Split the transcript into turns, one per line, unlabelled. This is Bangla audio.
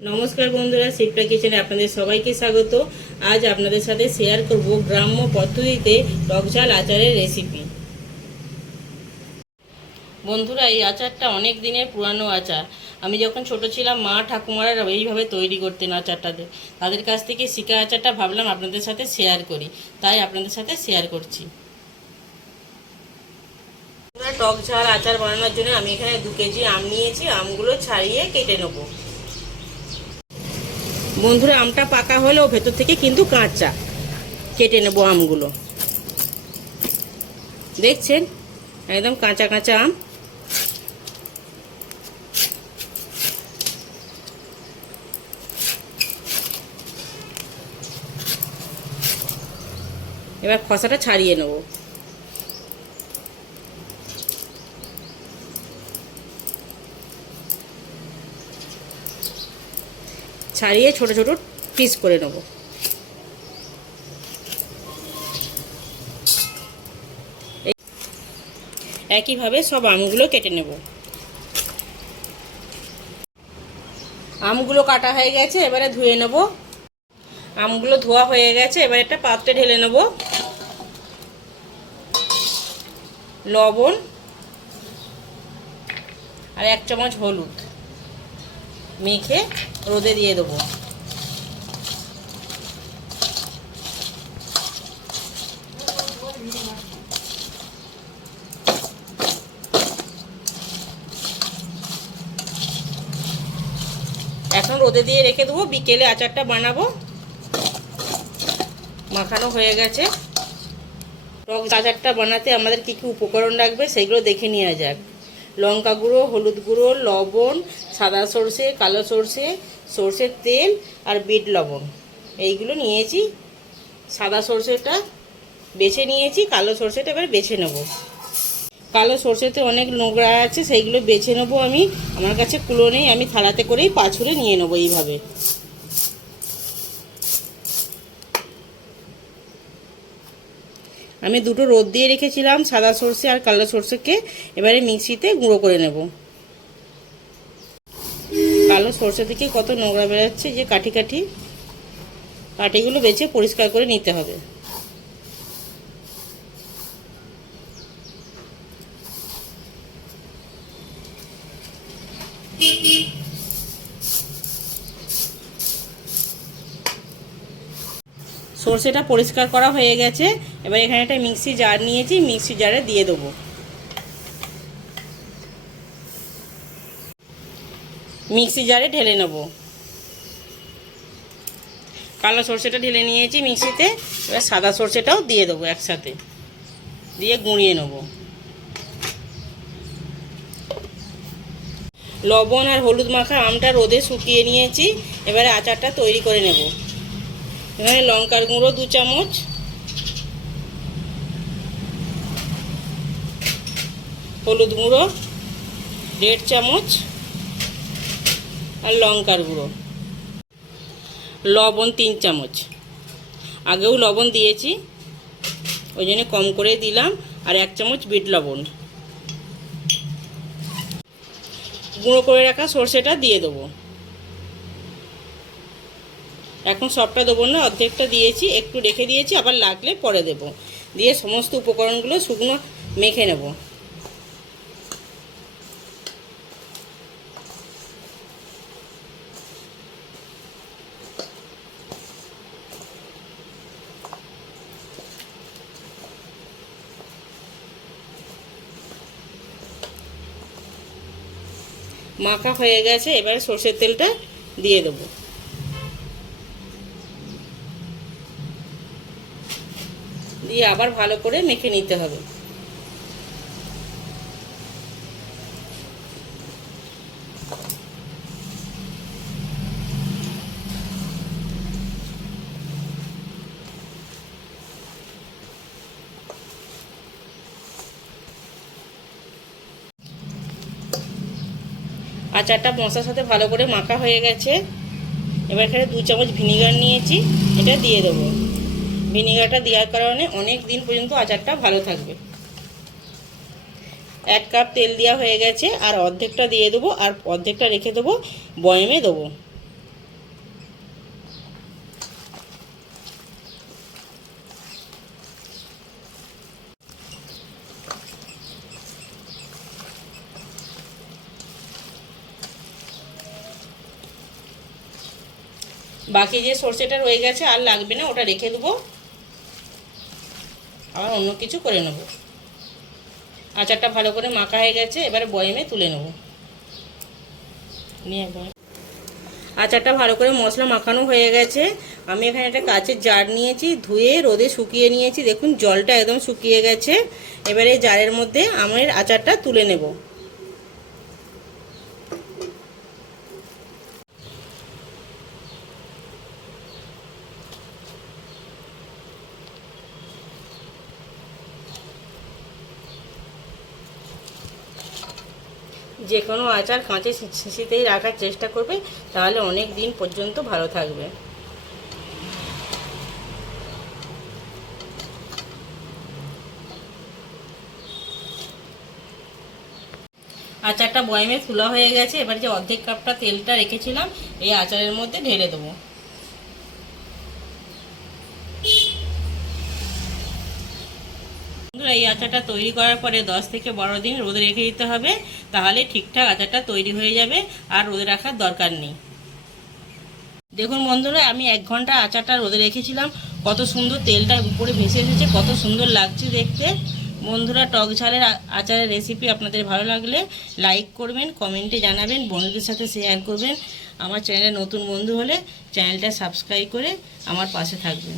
নমস্কার বন্ধুরা শিপ্রা কিচেনে আপনাদের সবাইকে স্বাগত। আজ আপনাদের সাথে শেয়ার করব গ্রাম্য পদ্ধতিতে টকঝাল আচারের রেসিপি বন্ধুরা, এই আচারটা অনেক দিনের পুরানো আচার। আমি যখন ছোট ছিলাম, মা ঠাকুমারা এইভাবে তৈরি করতেন আচারটাতে। তাদের কাছ থেকে শিকা আচারটা ভাবলাম আপনাদের সাথে শেয়ার করি। তাই আপনাদের সাথে শেয়ার করছি। টক ঝাল আচার বানানোর জন্য আমি এখানে দু কেজি আম নিয়েছি। আমগুলো ছাড়িয়ে কেটে নেব। বন্ধুরা, আমটা পাকা হলেও ভেতর থেকে কিন্তু কাঁচা। কেটে নেব আমগুলো। দেখছেন? একদম কাঁচা কাঁচা আম। এবার খসাটা ছাড়িয়ে নেব। ছাড়িয়ে ছোট ছোট পিস করে নেব। একইভাবে সব আমগুলো কেটে নেব। আমগুলো কাটা হয়ে গেছে, এবারে ধুয়ে নেব। আমগুলো ধোয়া হয়ে গেছে, এবার একটা পাত্রে ঢেলে নেব। লবণ আর এক চামচ হলুদ। মেখে রোদে দিয়ে দেবো। এখন রোদে দিয়ে রেখে দেবো, বিকেলে আচারটা বানাবো। মাখানো হয়ে গেছে। টক আচারটা বানাতে আমাদের কী কী উপকরণ লাগবে সেগুলো দেখে নেওয়া যাক। লঙ্কা গুঁড়ো, হলুদ গুঁড়ো, লবণ, সাদা সর্ষে, কালো সর্ষে, সর্ষের তেল আর বিট লবণ। এইগুলো নিয়েছি। সাদা সর্ষেটা বেছে নিয়েছি, কালো সর্ষেটা এবার বেছে নেব। কালো সর্ষেতে অনেক নোংরা আছে, সেইগুলো বেছে নেব আমি। আমার কাছে কুলো নেই, আমি থালাতে করেই পাছুরে নিয়ে নেব এইভাবে। আমি দুটো রোদ দিয়ে রেখেছিলাম, সাদা সর্ষে আর কালো সর্ষেকে। এবারে মিক্সিতে গুঁড়ো করে নেব। কালো সর্ষে থেকে কত নোংরা বেরোচ্ছে যে কাঠি কাঠি। কাঠিগুলো বেছে পরিষ্কার করে নিতে হবে। সর্ষেটা পরিষ্কার করা হয়ে গেছে। এবার এখানে একটা মিক্সি জার নিয়েছি, মিক্সি জারে দিয়ে দেবো। মিক্সি জারে ঢেলে নেব। কালো সর্ষেটা ঢেলে নিয়েছি মিক্সিতে, এবার সাদা সর্ষেটাও দিয়ে দেবো একসাথে। দিয়ে গুঁড়িয়ে নেব। লবণ আর হলুদ মাখা আমটা রোদে শুকিয়ে নিয়েছি, এবারে আচারটা তৈরি করে নেব। এখানে লঙ্কার গুঁড়ো দু চামচ। হলুদ গুঁড়ো দেড় চামচ আর লঙ্কার গুঁড়ো। লবণ তিন চামচ। আগেও লবণ দিয়েছি, ওই জন্য কম করে দিলাম, আর এক চামচ বিট লবণ। গুঁড়ো করে রাখা সর্ষেটা দিয়ে দেবো। এখন সবটা দেবো না, অর্ধেকটা দিয়েছি, একটু রেখে দিয়েছি, আবার লাগলে পরে দেব। দিয়ে সমস্ত উপকরণগুলো শুকনো মেখে নেব। মাখা হয়ে গেছে, এবারে সর্ষের তেলটা দিয়ে দেবো। দিয়ে আবার ভালো করে মেখে নিতে হবে। আচারটা মশলার সাথে ভালো করে মাখা হয়ে গেছে। এবার এখানে দু চামচ ভিনিগার নিয়েছি, এটা দিয়ে দেবো। ভিনেগারটা দেওয়ার কারণে অনেক দিন পর্যন্ত আচারটা ভালো থাকবে। এক কাপ তেল দেওয়া হয়ে গেছে, আর অর্ধেকটা দিয়ে দেবো, আর অর্ধেকটা রেখে দেবো, বয়মে দেবো। বাকি যে সর্ষেটা রয়ে গেছে আর লাগবে না, ওটা রেখে দেবো। আবার অন্য কিছু করে নেব। আচারটা ভালো করে মাখা হয়ে গেছে, এবারে বয়েমে তুলে নেব। নিয়ে একবার আচারটা ভালো করে মশলা মাখানো হয়ে গেছে। আমি এখানে একটা কাচের জার নিয়েছি, ধুয়ে রোদে শুকিয়ে নিয়েছি। দেখুন, জলটা একদম শুকিয়ে গেছে। এবারে জারের মধ্যে আমের আচারটা তুলে নেব। যে কোনো আচার কাঁচে শিশিতেই রাখার চেষ্টা করবে, তাহলে অনেক দিন পর্যন্ত ভালো থাকবে। আচারটা বয়মে ফুলা হয়ে গেছে, এবার যে অর্ধেক কাপটা তেলটা রেখেছিলাম, এই আচারের মধ্যে ঢেলে দেবো। এই আচারটা তৈরি করার পরে দশ থেকে বারো দিন রোদে রেখে দিতে হবে, তাহলে ঠিকঠাক আচারটা তৈরি হয়ে যাবে আর রোদে রাখার দরকার নেই। দেখুন বন্ধুরা, আমি এক ঘণ্টা আচারটা রোদে রেখেছিলাম, কত সুন্দর তেলটা উপরে ভেসে এসেছে, কত সুন্দর লাগছে দেখতে। বন্ধুরা, টক ঝালের আচারের রেসিপি আপনাদের ভালো লাগলে লাইক করবেন কমেন্টে জানাবেন, বন্ধুদের সাথে শেয়ার করবেন। আমার চ্যানেলে নতুন বন্ধু হলে চ্যানেলটা সাবস্ক্রাইব করে আমার পাশে থাকবেন।